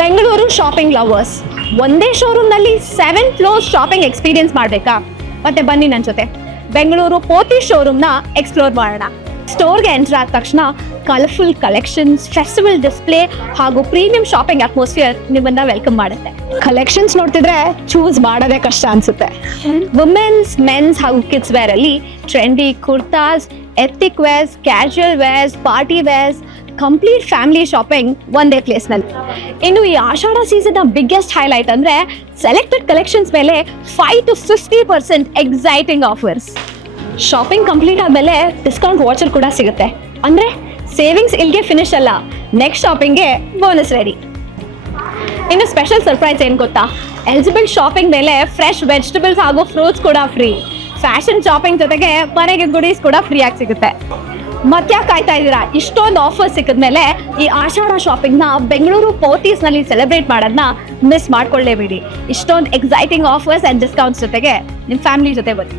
Bengaluru shopping lovers, ಒಂದೇ ಶೋರೂಮ್ನಲ್ಲಿ 7 floors shopping experience ಮಾಡಬೇಕಾ? ಮತ್ತೆ ಬನ್ನಿ ನನ್ನ ಜೊತೆ ಬೆಂಗಳೂರು ಪೋತಿ ಶೋರೂಮ್ನ ಎಕ್ಸ್ಪ್ಲೋರ್ ಮಾಡೋಣ. ಸ್ಟೋರ್ಗೆ ಎಂಟರ್ ಆದ ತಕ್ಷಣ ಕಲರ್ಫುಲ್ ಕಲೆಕ್ಷನ್ಸ್, ಫೆಸ್ಟಿವಲ್ ಡಿಸ್ಪ್ಲೇ ಹಾಗೂ ಪ್ರೀಮಿಯಂ ಶಾಪಿಂಗ್ ಅಟ್ಮಾಸ್ಫಿಯರ್ ನಿಮ್ಮನ್ನ ವೆಲ್ಕಮ್ ಮಾಡುತ್ತೆ. ಕಲೆಕ್ಷನ್ಸ್ ನೋಡ್ತಿದ್ರೆ ಚೂಸ್ ಮಾಡೋದೇ ಕಷ್ಟ ಅನ್ಸುತ್ತೆ. ವುಮೆನ್ಸ್, ಮೆನ್ಸ್ ಹಾಗೂ ಕಿಡ್ಸ್ ವೇರ್ ಅಲ್ಲಿ trendy kurtas, ethic wares, casual wares, party wares, complete family shopping ಒಂದೇ ಪ್ಲೇಸ್ನಲ್ಲಿ. ಇನ್ನು ಈ ಆಷಾಢ ಸೀಸನ್ನ ಬಿಗ್ಗೆಸ್ಟ್ ಹೈಲೈಟ್ ಅಂದರೆ ಸೆಲೆಕ್ಟೆಡ್ ಕಲೆಕ್ಷನ್ಸ್ ಮೇಲೆ 5 to 50% exciting offers. Shopping complete ಆದಮೇಲೆ ಡಿಸ್ಕೌಂಟ್ ವಾಚರ್ ಕೂಡ ಸಿಗುತ್ತೆ. ಅಂದರೆ ಸೇವಿಂಗ್ಸ್ ಇಲ್ಲಿಗೆ ಫಿನಿಶ್ ಅಲ್ಲ, ನೆಕ್ಸ್ಟ್ ಶಾಪಿಂಗ್ಗೆ ಬೋನಸ್ ರೆಡಿ. ಇನ್ನು ಸ್ಪೆಷಲ್ ಸರ್ಪ್ರೈಸ್ ಏನು ಗೊತ್ತಾ? ಎಲಿಜಿಬಲ್ ಶಾಪಿಂಗ್ ಮೇಲೆ ಫ್ರೆಶ್ ವೆಜಿಟೇಬಲ್ಸ್ ಹಾಗೂ ಫ್ರೂಟ್ಸ್ ಕೂಡ ಫ್ರೀ. ಫ್ಯಾಷನ್ ಶಾಪಿಂಗ್ ಜೊತೆಗೆ ಮನೆಗೆ ಗುಡೀಸ್ ಕೂಡ ಫ್ರೀ ಆಗಿ ಸಿಗುತ್ತೆ. ಮತ್ತ್ಯಾಕೆ ಕಾಯ್ತಾ ಇದ್ದೀರಾ? ಇಷ್ಟೊಂದು ಆಫರ್ ಸಿಕ್ಕಿದ್ಮೇಲೆ ಈ ಆಷಾಢ ಶಾಪಿಂಗ್ನ ಬೆಂಗಳೂರು ಪೋತೀಸ್ನಲ್ಲಿ ಸೆಲೆಬ್ರೇಟ್ ಮಾಡೋದನ್ನ ಮಿಸ್ ಮಾಡ್ಕೊಳ್ಳೇಬೇಡಿ. ಇಷ್ಟೊಂದು ಎಕ್ಸೈಟಿಂಗ್ ಆಫರ್ಸ್ ಆ್ಯಂಡ್ ಡಿಸ್ಕೌಂಟ್ಸ್ ಜೊತೆಗೆ ನಿಮ್ಮ ಫ್ಯಾಮಿಲಿ ಜೊತೆ ಬನ್ನಿ.